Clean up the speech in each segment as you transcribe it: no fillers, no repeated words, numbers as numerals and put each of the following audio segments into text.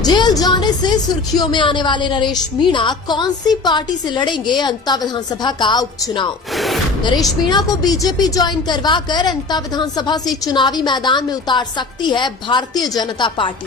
Jail जाने से सुर्खियों में आने वाले नरेश मीणा कौन सी पार्टी से लड़ेंगे अंता विधानसभा का उपचुनाव। नरेश मीणा को बीजेपी ज्वाइन करवाकर अंता विधानसभा से चुनावी मैदान में उतार सकती है भारतीय जनता पार्टी।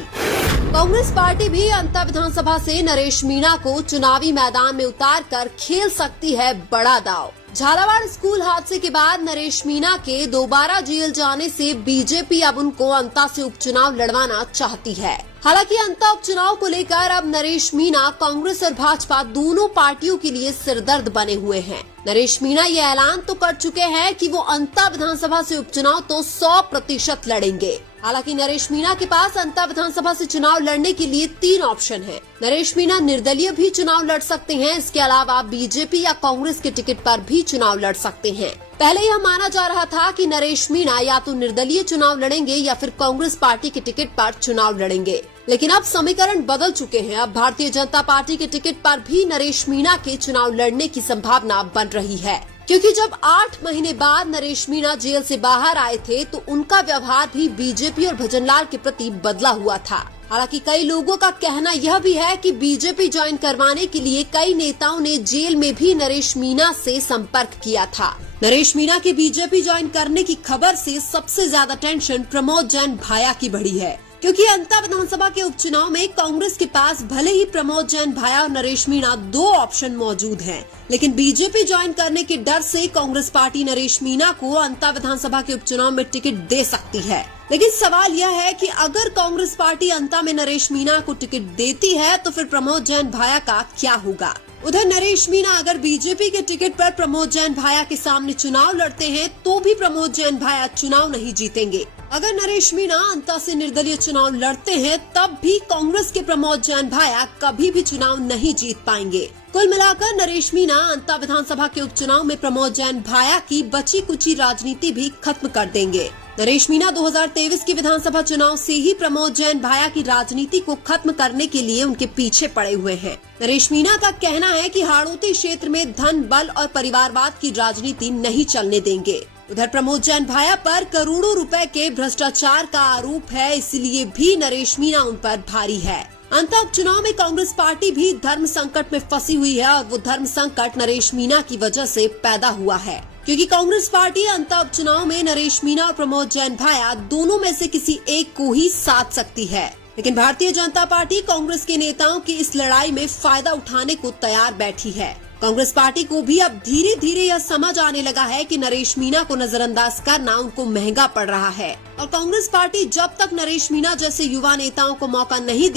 कांग्रेस पार्टी भी अंता विधानसभा से नरेश मीणा को चुनावी मैदान में उतार कर खेल सकती है बड़ा दांव। झालावाड़ स्कूल हादसे के बाद नरेश मीणा के दोबारा जेल जाने से बीजेपी अब उनको अंता से उपचुनाव लड़वाना चाहती है। हालांकि अंता उपचुनाव को लेकर अब नरेश मीणा कांग्रेस और भाजपा दोनों पार्टियों के लिए सिरदर्द बने हुए हैं। नरेश मीणा ये ऐलान तो कर चुके हैं कि वो अंता विधानसभा से उपचुनाव तो 100% लड़ेंगे। हालांकि नरेश मीणा के पास अंता विधानसभा से चुनाव लड़ने के लिए 3 ऑप्शन हैं। नरेश मीणा निर्दलीय भी चुनाव लड़ सकते हैं। इसके अलावा बीजेपी या कांग्रेस के टिकट पर भी चुनाव लड़ सकते हैं। पहले यह माना जा रहा था कि नरेश मीणा या तो निर्दलीय चुनाव लड़ेंगे या फिर कांग्रेस पार्टी के टिकट पर चुनाव लड़ेंगे, लेकिन अब समीकरण बदल चुके हैं। अब भारतीय जनता पार्टी के टिकट पर भी नरेश मीणा के चुनाव लड़ने की संभावना बन रही है, क्योंकि जब 8 महीने बाद नरेश मीणा जेल से बाहर आए थे तो उनका व्यवहार भी बीजेपी और भजनलाल के प्रति बदला हुआ था। हालांकि कई लोगों का कहना यह भी है कि बीजेपी ज्वाइन करवाने के लिए कई नेताओं ने जेल में भी नरेश मीणा से संपर्क किया था। नरेश मीणा के बीजेपी ज्वाइन करने की खबर से सबसे ज्यादा टेंशन प्रमोद जैन भाया की बढ़ी है, क्योंकि अंता विधानसभा के उपचुनाव में कांग्रेस के पास भले ही प्रमोद जैन भाया और नरेश मीणा 2 ऑप्शन मौजूद हैं, लेकिन बीजेपी ज्वाइन करने के डर से कांग्रेस पार्टी नरेश मीणा को अंता विधानसभा के उपचुनाव में टिकट दे सकती है। लेकिन सवाल यह है कि अगर कांग्रेस पार्टी अंता में नरेश मीणा को टिकट देती है तो फिर प्रमोद जैन भाया का क्या होगा। उधर नरेश मीणा अगर बीजेपी के टिकट पर प्रमोद जैन भाया के सामने चुनाव लड़ते हैं तो भी प्रमोद जैन भाया चुनाव नहीं जीतेंगे। अगर नरेश मीणा अंता से निर्दलीय चुनाव लड़ते हैं तब भी कांग्रेस के प्रमोद जैन भाया कभी भी चुनाव नहीं जीत पाएंगे। कुल मिलाकर नरेश मीणा अंता विधानसभा के उपचुनाव में प्रमोद जैन भाया की बची कुची राजनीति भी खत्म कर देंगे। नरेश मीणा 2023 के विधानसभा चुनाव से ही प्रमोद जैन भाया की राजनीति को खत्म करने के लिए उनके पीछे पड़े हुए हैं। नरेश मीणा का कहना है कि हाड़ौती क्षेत्र में धन बल और परिवारवाद की राजनीति नहीं चलने देंगे। उधर प्रमोद जैन भाया पर करोड़ों रुपए के भ्रष्टाचार का आरोप है, इसलिए भी नरेश मीणा उन पर भारी है। अंता उपचुनाव में कांग्रेस पार्टी भी धर्म संकट में फंसी हुई है और वो धर्म संकट नरेश मीणा की वजह से पैदा हुआ है, क्योंकि कांग्रेस पार्टी अंता उपचुनाव में नरेश मीणा और प्रमोद जैन भाया दोनों में से किसी एक को ही साध सकती है। लेकिन भारतीय जनता पार्टी कांग्रेस के नेताओं की इस लड़ाई में फायदा उठाने को तैयार बैठी है। कांग्रेस पार्टी को भी अब धीरे धीरे यह समझ आने लगा है कि नरेश मीणा को नजरअंदाज करना उनको महंगा पड़ रहा है और कांग्रेस पार्टी जब तक नरेश मीणा जैसे युवा नेताओं को मौका नहीं